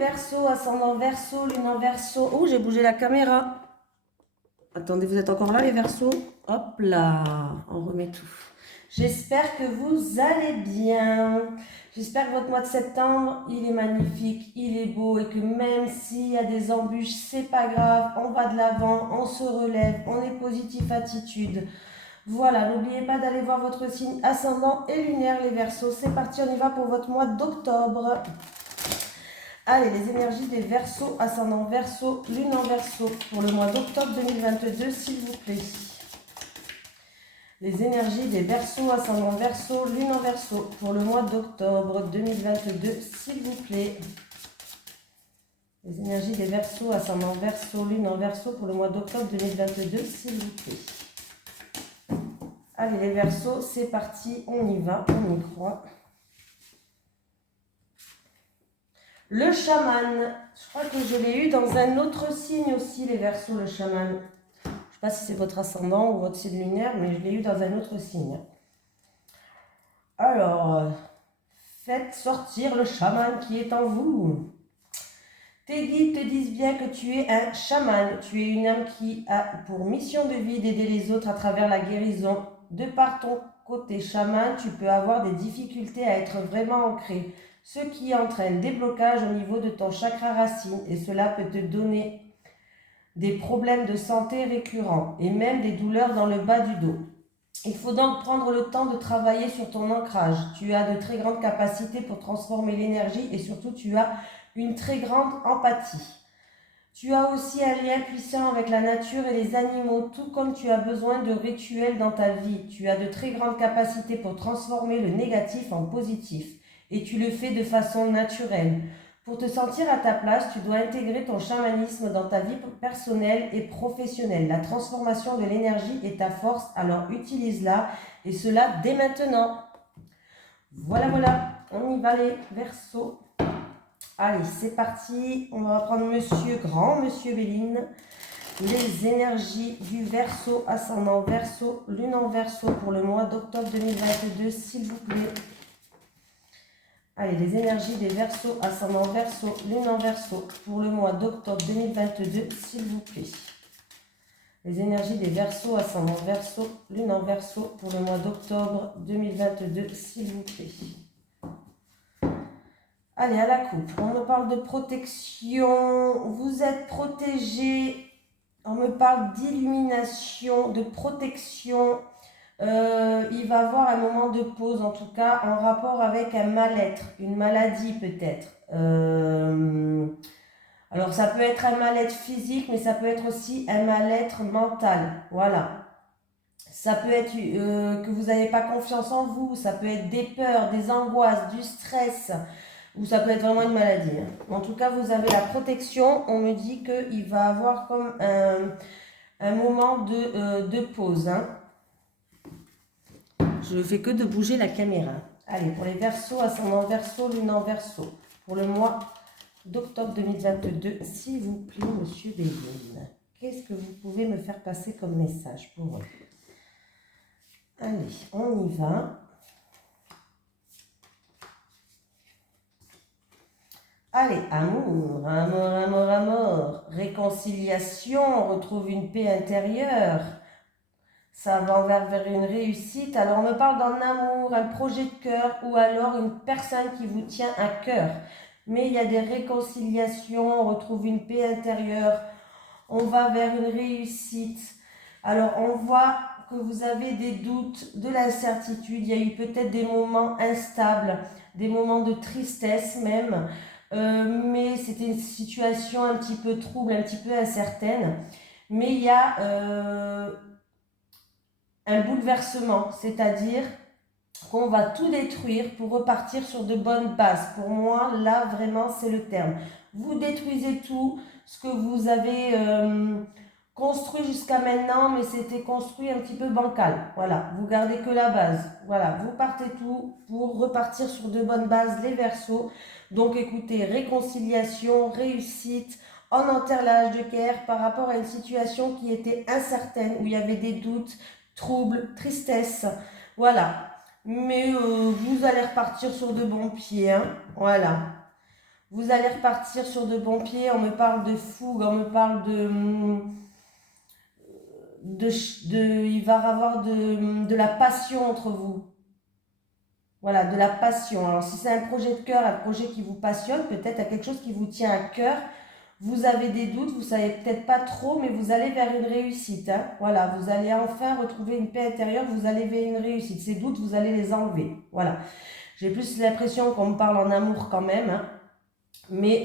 Verseaux, ascendant Verseau, lune en Verseau. Oh, j'ai bougé la caméra. Attendez, vous êtes encore là les Verseaux? Hop là, on remet tout. J'espère que vous allez bien. J'espère que votre mois de septembre, il est magnifique, il est beau et que même s'il y a des embûches, c'est pas grave, on va de l'avant, on se relève, on est positif attitude. Voilà, n'oubliez pas d'aller voir votre signe ascendant et lunaire les Verseaux. C'est parti, on y va pour votre mois d'octobre. Allez, les énergies des Verseaux, ascendant Verseau, lune en Verseau pour le mois d'octobre 2022, s'il vous plaît. Les énergies des Verseaux, ascendant Verseau, lune en Verseau pour le mois d'octobre 2022, s'il vous plaît. Les énergies des Verseaux, ascendant Verseau, lune en Verseau pour le mois d'octobre 2022, s'il vous plaît. Allez, les Verseaux, c'est parti, on y va, on y croit. Le chaman, je crois que je l'ai eu dans un autre signe aussi, les Verseaux, le chaman. Je ne sais pas si c'est votre ascendant ou votre signe lunaire, mais je l'ai eu dans un autre signe. Alors, faites sortir le chaman qui est en vous. Tes guides te disent bien que tu es un chaman. Tu es une âme qui a pour mission de vie d'aider les autres à travers la guérison. De par ton côté chaman, tu peux avoir des difficultés à être vraiment ancré, ce qui entraîne des blocages au niveau de ton chakra racine et cela peut te donner des problèmes de santé récurrents et même des douleurs dans le bas du dos. Il faut donc prendre le temps de travailler sur ton ancrage. Tu as de très grandes capacités pour transformer l'énergie et surtout tu as une très grande empathie. Tu as aussi un lien puissant avec la nature et les animaux, tout comme tu as besoin de rituels dans ta vie. Tu as de très grandes capacités pour transformer le négatif en positif et tu le fais de façon naturelle. Pour te sentir à ta place, tu dois intégrer ton chamanisme dans ta vie personnelle et professionnelle. La transformation de l'énergie est ta force, alors utilise-la et cela dès maintenant. Voilà, voilà, on y va les Verseaux. Allez, c'est parti. On va prendre Monsieur Grand, Monsieur Béline. Les énergies du Verseau, ascendant Verseau, lune en Verseau pour le mois d'octobre 2022, s'il vous plaît. Allez, les énergies des Verseaux, ascendant Verseau, lune en Verseau pour le mois d'octobre 2022, s'il vous plaît. Les énergies des Verseaux, ascendant Verseau, lune en Verseau pour le mois d'octobre 2022, s'il vous plaît. Allez, à la coupe, on me parle de protection, vous êtes protégé, on me parle d'illumination, de protection, il va y avoir un moment de pause, en tout cas, en rapport avec un mal-être, une maladie peut-être. Alors, ça peut être un mal-être physique, mais ça peut être aussi un mal-être mental, voilà. Ça peut être que vous n'avez pas confiance en vous, ça peut être des peurs, des angoisses, du stress, ou ça peut être vraiment une maladie. En tout cas, vous avez la protection. On me dit qu'il va y avoir comme un moment de pause. Hein. Je ne fais que de bouger la caméra. Allez, pour les Verseaux, ascendant Verseau, lune en Verseau, pour le mois d'octobre 2022, s'il vous plaît, Monsieur Béline, qu'est-ce que vous pouvez me faire passer comme message pour eux? Allez, on y va. Allez, amour, amour, amour, amour, réconciliation, on retrouve une paix intérieure, ça va vers une réussite. Alors on me parle d'un amour, un projet de cœur ou alors une personne qui vous tient à cœur. Mais il y a des réconciliations, on retrouve une paix intérieure, on va vers une réussite. Alors on voit que vous avez des doutes, de l'incertitude, il y a eu peut-être des moments instables, des moments de tristesse même. Mais c'était une situation un petit peu trouble, un petit peu incertaine. Mais il y a un bouleversement, c'est-à-dire qu'on va tout détruire pour repartir sur de bonnes bases. Pour moi, là, vraiment, c'est le terme. Vous détruisez tout ce que vous avez construit jusqu'à maintenant, mais c'était construit un petit peu bancal. Voilà, vous gardez que la base. Voilà, vous partez tout pour repartir sur de bonnes bases, les Verseaux. Donc écoutez, réconciliation, réussite, on enterre l'âge de guerre par rapport à une situation qui était incertaine, où il y avait des doutes, troubles, tristesse. Voilà. Mais vous allez repartir sur de bons pieds. Hein. Voilà. Vous allez repartir sur de bons pieds. On me parle de fougue, on me parle il va y avoir de la passion entre vous. Voilà, de la passion. Alors, si c'est un projet de cœur, un projet qui vous passionne, peut-être à quelque chose qui vous tient à cœur, vous avez des doutes, vous savez peut-être pas trop, mais vous allez vers une réussite. Hein. Voilà, vous allez enfin retrouver une paix intérieure, vous allez vers une réussite. Ces doutes, vous allez les enlever. Voilà. J'ai plus l'impression qu'on me parle en amour quand même, hein. Mais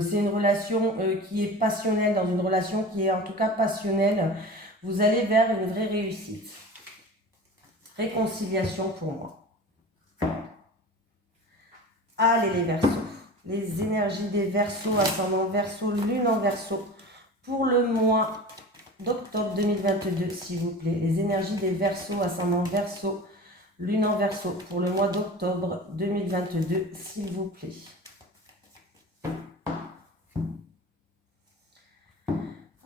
c'est une relation qui est passionnelle, dans une relation qui est en tout cas passionnelle. Vous allez vers une vraie réussite. Réconciliation pour moi. Allez les Verseaux, les énergies des Verseaux, ascendant Verseau, lune en Verseau, pour le mois d'octobre 2022, s'il vous plaît. Les énergies des Verseaux, ascendant Verseau, lune en Verseau, pour le mois d'octobre 2022, s'il vous plaît.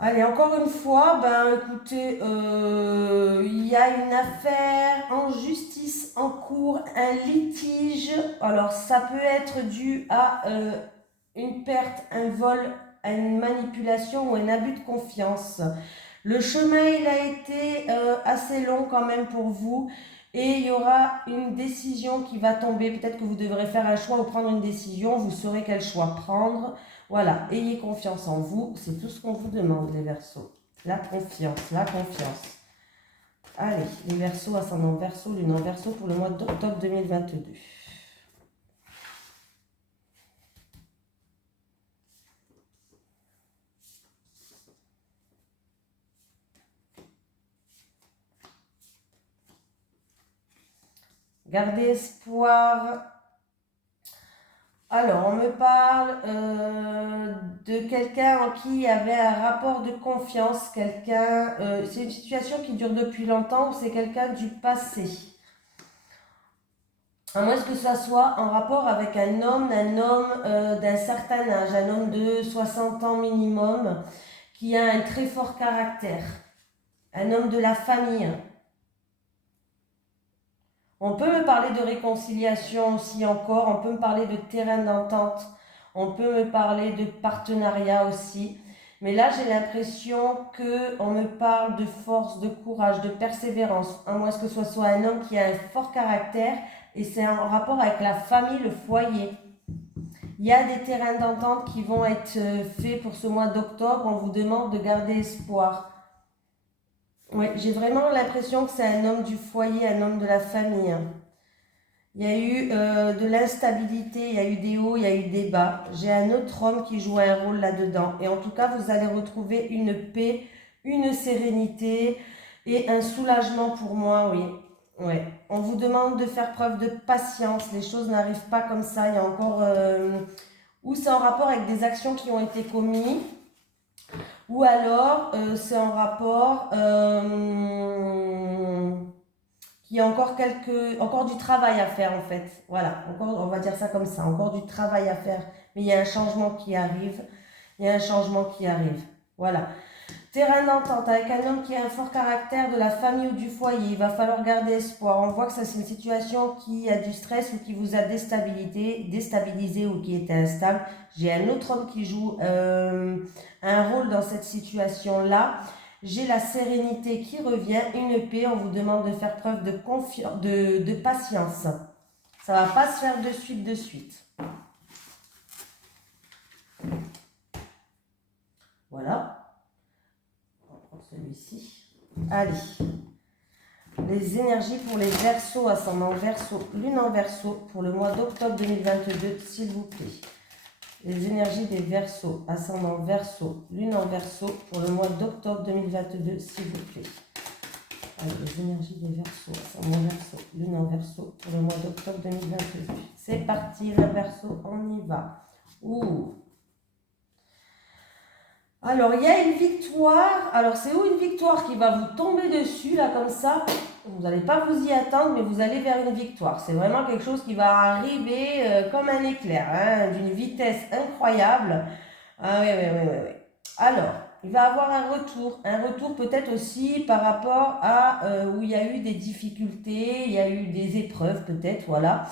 Allez, encore une fois, écoutez, il y a une affaire en justice en cours, un litige. Alors, ça peut être dû à une perte, un vol, à une manipulation ou un abus de confiance. Le chemin, il a été assez long quand même pour vous. Et il y aura une décision qui va tomber. Peut-être que vous devrez faire un choix ou prendre une décision. Vous saurez quel choix prendre. Voilà, ayez confiance en vous. C'est tout ce qu'on vous demande, les Verseaux. La confiance, la confiance. Allez, les Verseaux, ascendant Verseau, lune en Verseau pour le mois d'octobre 2022. Gardez espoir. Alors, on me parle de quelqu'un en qui il y avait un rapport de confiance. C'est une situation qui dure depuis longtemps ou c'est quelqu'un du passé. À moins que ça soit en rapport avec un homme d'un certain âge, un homme de 60 ans minimum, qui a un très fort caractère. Un homme de la famille. On peut me parler de réconciliation aussi encore, on peut me parler de terrain d'entente, on peut me parler de partenariat aussi. Mais là, j'ai l'impression qu'on me parle de force, de courage, de persévérance. À moins que ce soit un homme qui a un fort caractère et c'est en rapport avec la famille, le foyer. Il y a des terrains d'entente qui vont être faits pour ce mois d'octobre. On vous demande de garder espoir. Oui, j'ai vraiment l'impression que c'est un homme du foyer, un homme de la famille. Il y a eu de l'instabilité, il y a eu des hauts, il y a eu des bas. J'ai un autre homme qui joue un rôle là-dedans. Et en tout cas, vous allez retrouver une paix, une sérénité et un soulagement pour moi, oui. Ouais. On vous demande de faire preuve de patience. Les choses n'arrivent pas comme ça. Il y a encore... ou c'est en rapport avec des actions qui ont été commises. Ou alors, c'est en rapport qu'il y a encore du travail à faire en fait. Voilà, encore, on va dire ça comme ça, encore du travail à faire. Mais il y a un changement qui arrive. Il y a un changement qui arrive. Voilà. Terrain d'entente avec un homme qui a un fort caractère de la famille ou du foyer. Il va falloir garder espoir. On voit que ça c'est une situation qui a du stress ou qui vous a déstabilisé ou qui était instable. J'ai un autre homme qui joue un rôle dans cette situation-là. J'ai la sérénité qui revient, une paix. On vous demande de faire preuve de patience. Ça ne va pas se faire de suite. Voilà. Celui-ci. Allez. Les énergies pour les Verseaux, ascendant Verseau, lune en Verseau, pour le mois d'octobre 2022, s'il vous plaît. Les énergies des Verseaux, ascendant Verseau, lune en Verseau, pour le mois d'octobre 2022, s'il vous plaît. Allez, les énergies des Verseaux, ascendant Verseau, lune en Verseau, pour le mois d'octobre 2022. C'est parti, les Verseaux, on y va. Ouh. Alors, il y a une victoire. Alors, c'est où une victoire qui va vous tomber dessus, là, comme ça. Vous n'allez pas vous y attendre, mais vous allez vers une victoire. C'est vraiment quelque chose qui va arriver comme un éclair, hein, d'une vitesse incroyable. Ah oui. Alors, il va avoir un retour peut-être aussi par rapport à où il y a eu des difficultés, il y a eu des épreuves peut-être, voilà.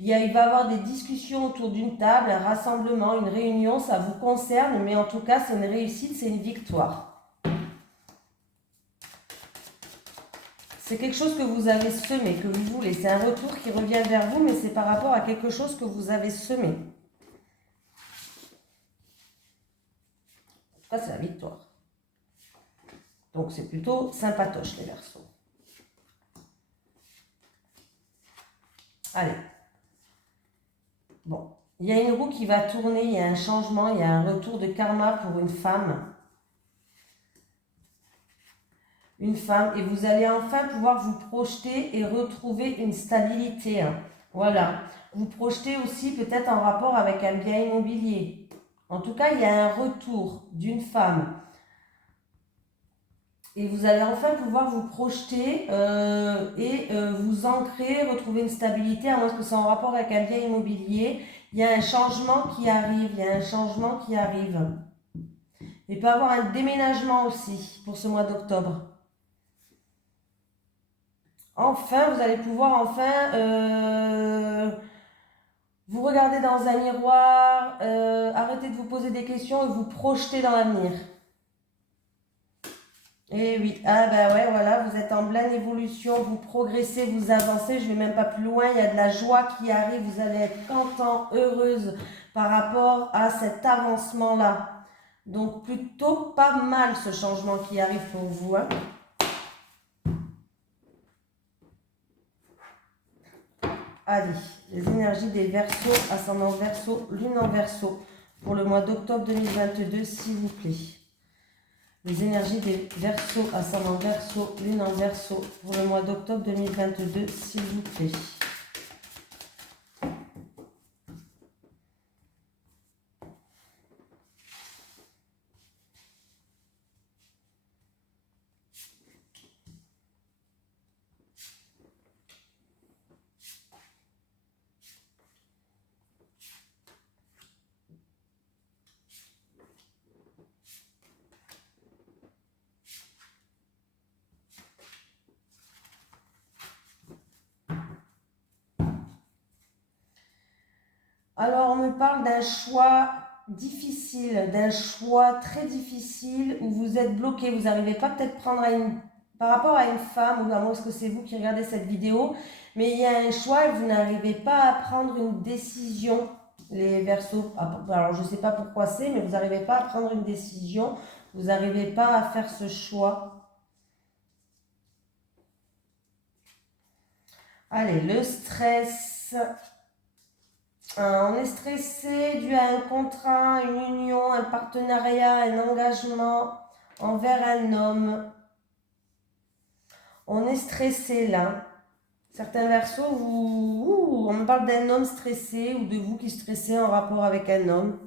Il va y avoir des discussions autour d'une table, un rassemblement, une réunion, ça vous concerne, mais en tout cas, c'est une réussite, c'est une victoire. C'est quelque chose que vous avez semé, que vous voulez. C'est un retour qui revient vers vous, mais c'est par rapport à quelque chose que vous avez semé. En tout cas, c'est la victoire. Donc, c'est plutôt sympatoche, les Verseaux. Allez. Bon. Il y a une roue qui va tourner, il y a un changement, il y a un retour de karma pour une femme. Une femme. Et vous allez enfin pouvoir vous projeter et retrouver une stabilité. Voilà. Vous projetez aussi peut-être en rapport avec un bien immobilier. En tout cas, il y a un retour d'une femme. Et vous allez enfin pouvoir vous projeter et vous ancrer, retrouver une stabilité, à moins que ce soit en rapport avec un bien immobilier. Il y a un changement qui arrive, il y a un changement qui arrive. Il peut y avoir un déménagement aussi pour ce mois d'octobre. Enfin, vous allez pouvoir vous regarder dans un miroir, arrêter de vous poser des questions et vous projeter dans l'avenir. Et oui, ah ben ouais, voilà, vous êtes en pleine évolution, vous progressez, vous avancez, je ne vais même pas plus loin, il y a de la joie qui arrive, vous allez être content, heureuse par rapport à cet avancement-là. Donc plutôt pas mal ce changement qui arrive pour vous. Hein. Allez, les énergies des Verseaux, ascendant Verseau, lune en Verseau, pour le mois d'octobre 2022, s'il vous plaît. Les énergies des Verseaux, ascendant Verseau, lune en Verseau, pour le mois d'octobre 2022, s'il vous plaît. Alors, on me parle d'un choix difficile, d'un choix très difficile où vous êtes bloqué, vous n'arrivez pas peut-être prendre par rapport à une femme, ou à moi, est-ce que c'est vous qui regardez cette vidéo, mais il y a un choix et vous n'arrivez pas à prendre une décision, les Verseaux. Alors, je ne sais pas pourquoi c'est, mais vous n'arrivez pas à prendre une décision, vous n'arrivez pas à faire ce choix. Allez, le stress. On est stressé dû à un contrat, une union, un partenariat, un engagement envers un homme. On est stressé là. Certains Verseaux, on me parle d'un homme stressé ou de vous qui stressez en rapport avec un homme.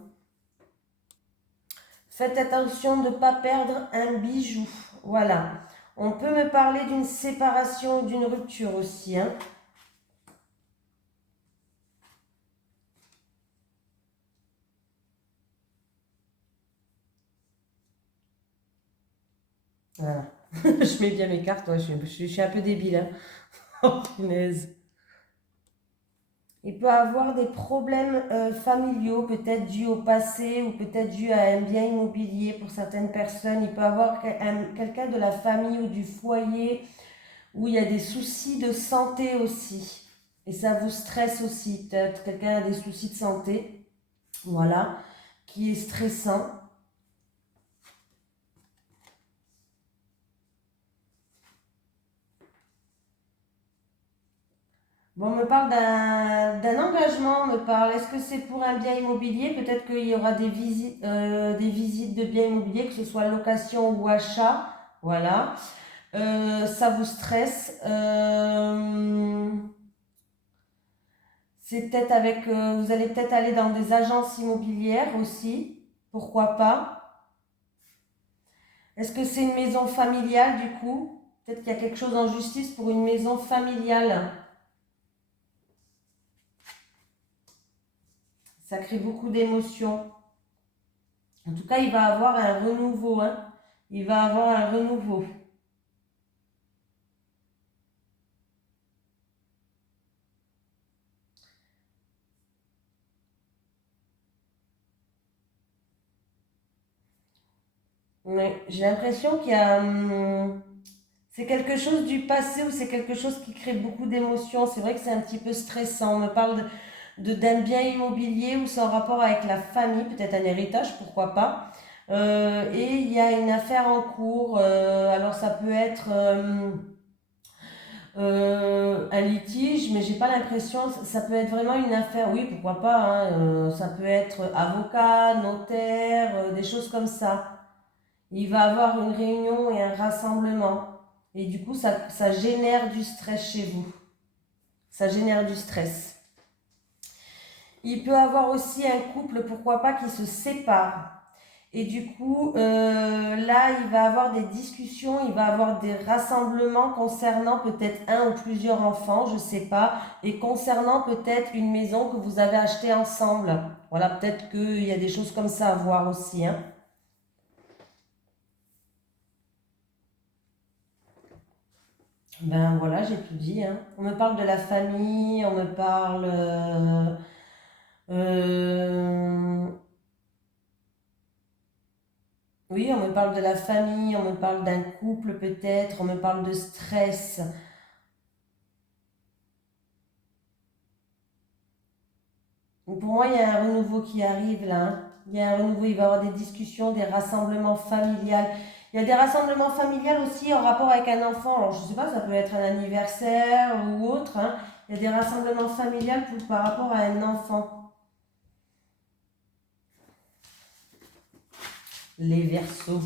Faites attention de ne pas perdre un bijou. Voilà. On peut me parler d'une séparation ou d'une rupture aussi. Hein. Voilà. Je mets bien mes cartes, ouais, je suis un peu débile. Hein. Oh, punaise. Il peut avoir des problèmes familiaux, peut-être dus au passé ou peut-être dus à un bien immobilier pour certaines personnes. Il peut avoir quelqu'un de la famille ou du foyer où il y a des soucis de santé aussi. Et ça vous stresse aussi. Peut-être quelqu'un a des soucis de santé, voilà, qui est stressant. Bon, on me parle d'un engagement, on me parle. Est-ce que c'est pour un bien immobilier? Peut-être qu'il y aura des visites de biens immobiliers, que ce soit location ou achat. Voilà. Ça vous stresse. C'est peut-être avec. Vous allez peut-être aller dans des agences immobilières aussi. Pourquoi pas? Est-ce que c'est une maison familiale du coup? Peut-être qu'il y a quelque chose en justice pour une maison familiale. Ça crée beaucoup d'émotions. En tout cas, il va avoir un renouveau. Hein. Il va avoir un renouveau. Oui, j'ai l'impression qu'il y a... c'est quelque chose du passé ou c'est quelque chose qui crée beaucoup d'émotions. C'est vrai que c'est un petit peu stressant. On me parle d'un bien immobilier ou c'est en rapport avec la famille, peut-être un héritage, pourquoi pas. Et il y a une affaire en cours. Alors ça peut être un litige, mais j'ai pas l'impression. Ça peut être vraiment une affaire. Oui, pourquoi pas, hein, ça peut être avocat, notaire, des choses comme ça. Il va avoir une réunion et un rassemblement. Et du coup, ça génère du stress chez vous. Ça génère du stress. Il peut avoir aussi un couple, pourquoi pas, qui se sépare. Et du coup, là, il va avoir des discussions, il va avoir des rassemblements concernant peut-être un ou plusieurs enfants, je ne sais pas, et concernant peut-être une maison que vous avez achetée ensemble. Voilà, peut-être qu'il y a des choses comme ça à voir aussi, hein. Ben voilà, j'ai tout dit, hein. On me parle de la famille, on me parle... euh, oui, on me parle de la famille, on me parle d'un couple peut-être, on me parle de stress. Pour moi, il y a un renouveau qui arrive là, hein. Il y a un renouveau, il va y avoir des discussions, des rassemblements familiales. Il y a des rassemblements familiales aussi en rapport avec un enfant. Alors, je ne sais pas, ça peut être un anniversaire ou autre, hein. Il y a des rassemblements familiales par rapport à un enfant. Les Verseaux.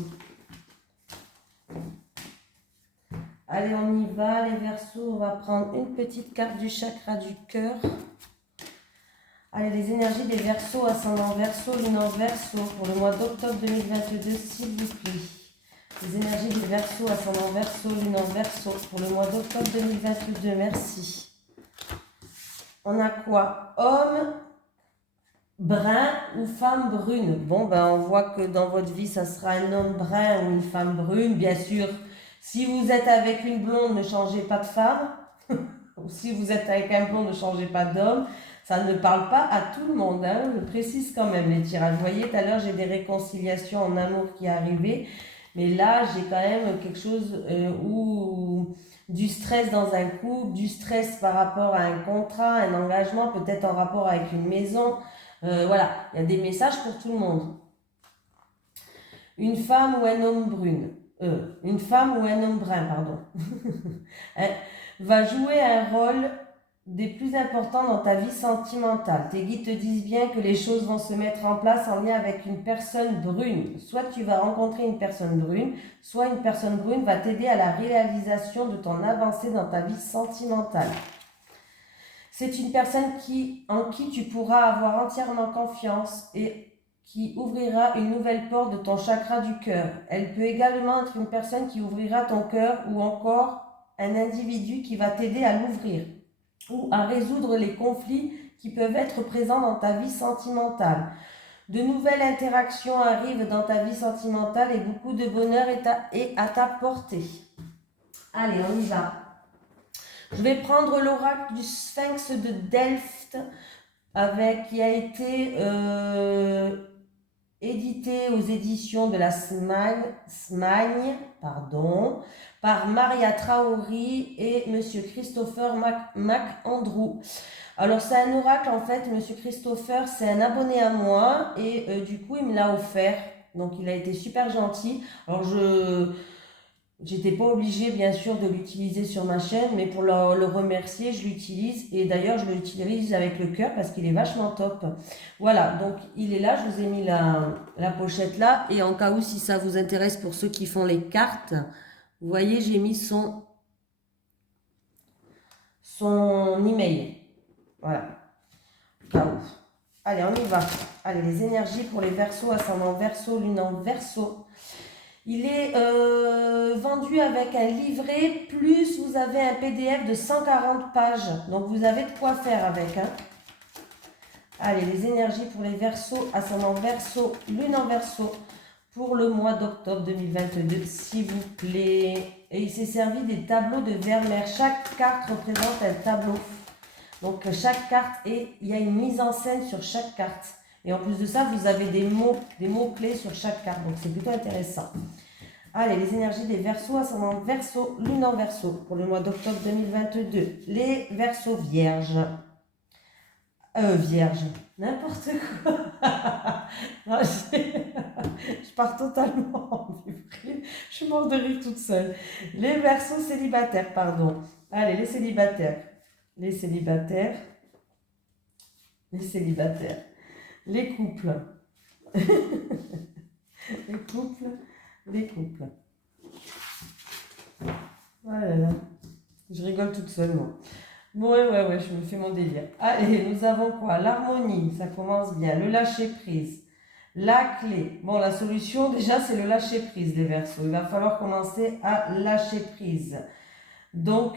Allez, on y va, les Verseaux. On va prendre une petite carte du chakra du cœur. Allez, les énergies des Verseaux, ascendant Verseau, lune en Verseau, pour le mois d'octobre 2022, s'il vous plaît. Les énergies des Verseaux, ascendant Verseau, lune en Verseau, pour le mois d'octobre 2022, merci. On a quoi? Homme brun ou femme brune? Bon, ben, on voit que dans votre vie, ça sera un homme brun ou une femme brune, bien sûr. Si vous êtes avec une blonde, ne changez pas de femme. Ou si vous êtes avec un blond, ne changez pas d'homme. Ça ne parle pas à tout le monde, hein. Je précise quand même les tirages. Vous voyez, tout à l'heure, j'ai des réconciliations en amour qui arrivaient. Mais là, j'ai quand même quelque chose où du stress dans un couple, du stress par rapport à un contrat, un engagement, peut-être en rapport avec une maison. Voilà, il y a des messages pour tout le monde. Une femme ou un homme brune. Une femme ou un homme brun, pardon. Va jouer un rôle des plus importants dans ta vie sentimentale. Tes guides te disent bien que les choses vont se mettre en place en lien avec une personne brune. Soit tu vas rencontrer une personne brune, soit une personne brune va t'aider à la réalisation de ton avancée dans ta vie sentimentale. C'est une personne en qui tu pourras avoir entièrement confiance et qui ouvrira une nouvelle porte de ton chakra du cœur. Elle peut également être une personne qui ouvrira ton cœur ou encore un individu qui va t'aider à l'ouvrir ou à résoudre les conflits qui peuvent être présents dans ta vie sentimentale. De nouvelles interactions arrivent dans ta vie sentimentale et beaucoup de bonheur est à ta portée. Allez, on y va. Je vais prendre l'oracle du Sphinx de Delft qui a été édité aux éditions de la Smagne, par Maria Traori et Monsieur Christopher McAndrew. Alors c'est un oracle en fait, Monsieur Christopher, c'est un abonné à moi et du coup il me l'a offert. Donc il a été super gentil. Alors j'étais pas obligée bien sûr de l'utiliser sur ma chaîne, mais pour le remercier, je l'utilise. Et d'ailleurs, je l'utilise avec le cœur parce qu'il est vachement top. Voilà, donc il est là, je vous ai mis la pochette là. Et en cas où, si ça vous intéresse pour ceux qui font les cartes, vous voyez, j'ai mis son email. Voilà, au cas où. Allez, on y va. Allez, les énergies pour les Verseaux, ascendant Verseau, lune en Verseau. Il est vendu avec un livret, plus vous avez un PDF de 140 pages. Donc vous avez de quoi faire avec, hein. Allez, les énergies pour les Verseaux, ascendant Verseau, lune en Verseau, pour le mois d'octobre 2022, s'il vous plaît. Et il s'est servi des tableaux de Vermeer. Chaque carte représente un tableau. Donc chaque carte, il y a une mise en scène sur chaque carte. Et en plus de ça, vous avez des mots-clés sur chaque carte. Donc, c'est plutôt intéressant. Allez, les énergies des Verseaux, ascendant Verseau, lune en Verseau pour le mois d'octobre 2022. Les Verseaux vierges. Vierge, n'importe quoi. Non, je pars totalement en vrille. Je suis morte de rire toute seule. Les Verseaux célibataires, pardon. Allez, les célibataires. Les célibataires. Les célibataires. Les couples. Les couples. Les couples. Voilà. Je rigole toute seule, moi. Bon, ouais, je me fais mon délire. Allez, nous avons quoi? L'harmonie, ça commence bien. Le lâcher-prise. La clé. Bon, la solution, déjà, c'est le lâcher-prise, les Verseaux. Il va falloir commencer à lâcher prise. Donc,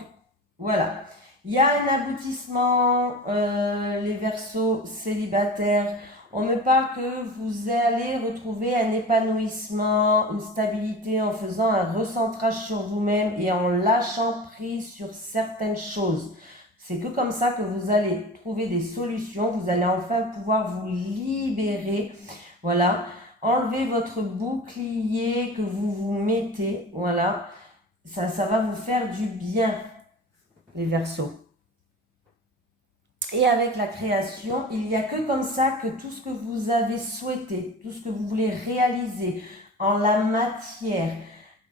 voilà. Il y a un aboutissement, les Verseaux célibataires. On me parle que vous allez retrouver un épanouissement, une stabilité en faisant un recentrage sur vous-même et en lâchant prise sur certaines choses. C'est que comme ça que vous allez trouver des solutions, vous allez enfin pouvoir vous libérer, voilà, enlever votre bouclier que vous vous mettez, voilà, ça va vous faire du bien, les Verseaux. Et avec la création, il n'y a que comme ça que tout ce que vous avez souhaité, tout ce que vous voulez réaliser en la matière,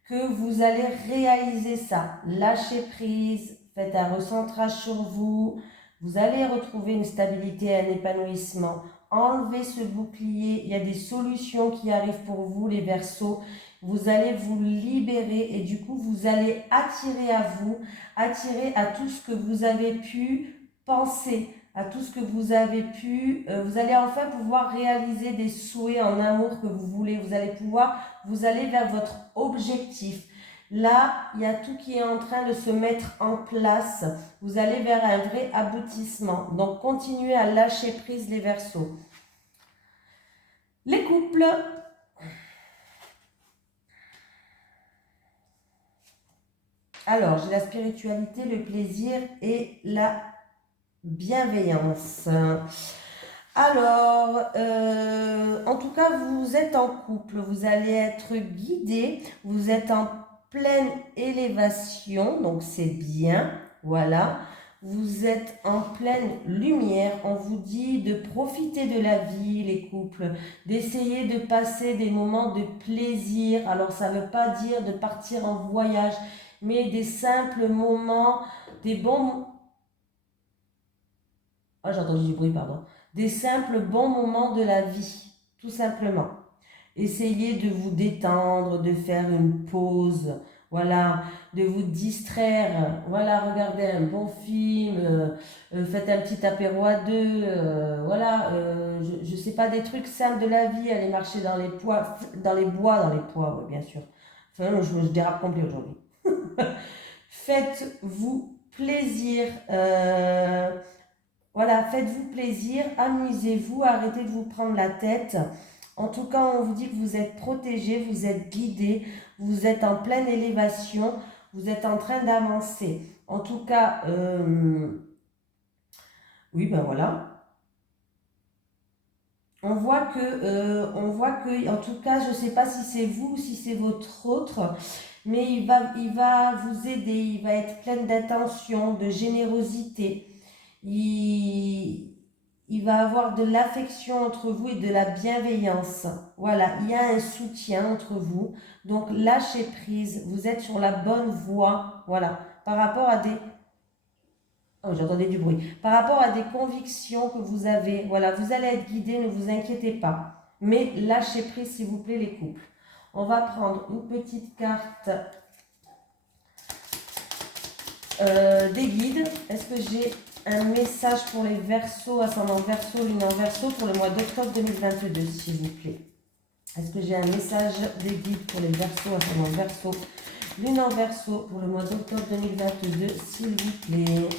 que vous allez réaliser ça. Lâchez prise, faites un recentrage sur vous, vous allez retrouver une stabilité, un épanouissement. Enlevez ce bouclier, il y a des solutions qui arrivent pour vous, les Verseaux. Vous allez vous libérer et du coup, vous allez attirer à vous, attirer à tout ce que vous avez pu penser, à tout ce que vous avez pu, vous allez enfin pouvoir réaliser des souhaits en amour que vous voulez, vous allez vers votre objectif. Là, il y a tout qui est en train de se mettre en place, vous allez vers un vrai aboutissement. Donc, continuez à lâcher prise, les Verseaux. Les couples. Alors, j'ai la spiritualité, le plaisir et la bienveillance. Alors, en tout cas, vous êtes en couple, vous allez être guidé, vous êtes en pleine élévation, donc c'est bien, voilà. Vous êtes en pleine lumière, on vous dit de profiter de la vie, les couples, d'essayer de passer des moments de plaisir. Alors, ça ne veut pas dire de partir en voyage, mais des simples moments, des bons... Ah, j'ai entendu du bruit, pardon. Des simples bons moments de la vie, tout simplement. Essayez de vous détendre, de faire une pause, voilà, de vous distraire, voilà, regardez un bon film, faites un petit apéro à deux, voilà, je sais pas, des trucs simples de la vie, aller marcher dans les bois, ouais, bien sûr. Enfin, je dérape complet aujourd'hui. Faites-vous plaisir, voilà, faites-vous plaisir, amusez-vous, arrêtez de vous prendre la tête. En tout cas, on vous dit que vous êtes protégé, vous êtes guidé, vous êtes en pleine élévation, vous êtes en train d'avancer. En tout cas, oui, ben voilà. On voit que, en tout cas, je ne sais pas si c'est vous ou si c'est votre autre, mais il va vous aider, il va être plein d'attention, de générosité. Il va avoir de l'affection entre vous et de la bienveillance. Voilà, il y a un soutien entre vous. Donc, lâchez prise. Vous êtes sur la bonne voie. Voilà, par rapport à des... Oh, j'entendais du bruit. Par rapport à des convictions que vous avez. Voilà, vous allez être guidé, ne vous inquiétez pas. Mais lâchez prise, s'il vous plaît, les couples. On va prendre une petite carte des guides. Est-ce que j'ai un message pour les Verseaux, ascendant Verseau, lune en Verseau pour le mois d'octobre 2022, s'il vous plaît? Est-ce que j'ai un message des guides pour les Verseaux, ascendant Verseau, lune en Verseau pour le mois d'octobre 2022, s'il vous plaît?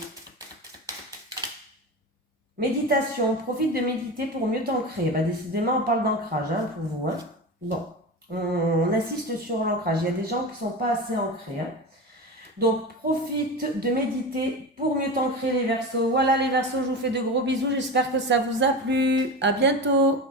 Méditation, profite de méditer pour mieux t'ancrer. Bah, décidément, on parle d'ancrage hein, pour vous. Hein. Bon, on insiste sur l'ancrage. Il y a des gens qui ne sont pas assez ancrés. Hein. Donc, profite de méditer pour mieux t'ancrer, les Verseaux. Voilà les Verseaux, je vous fais de gros bisous. J'espère que ça vous a plu. À bientôt.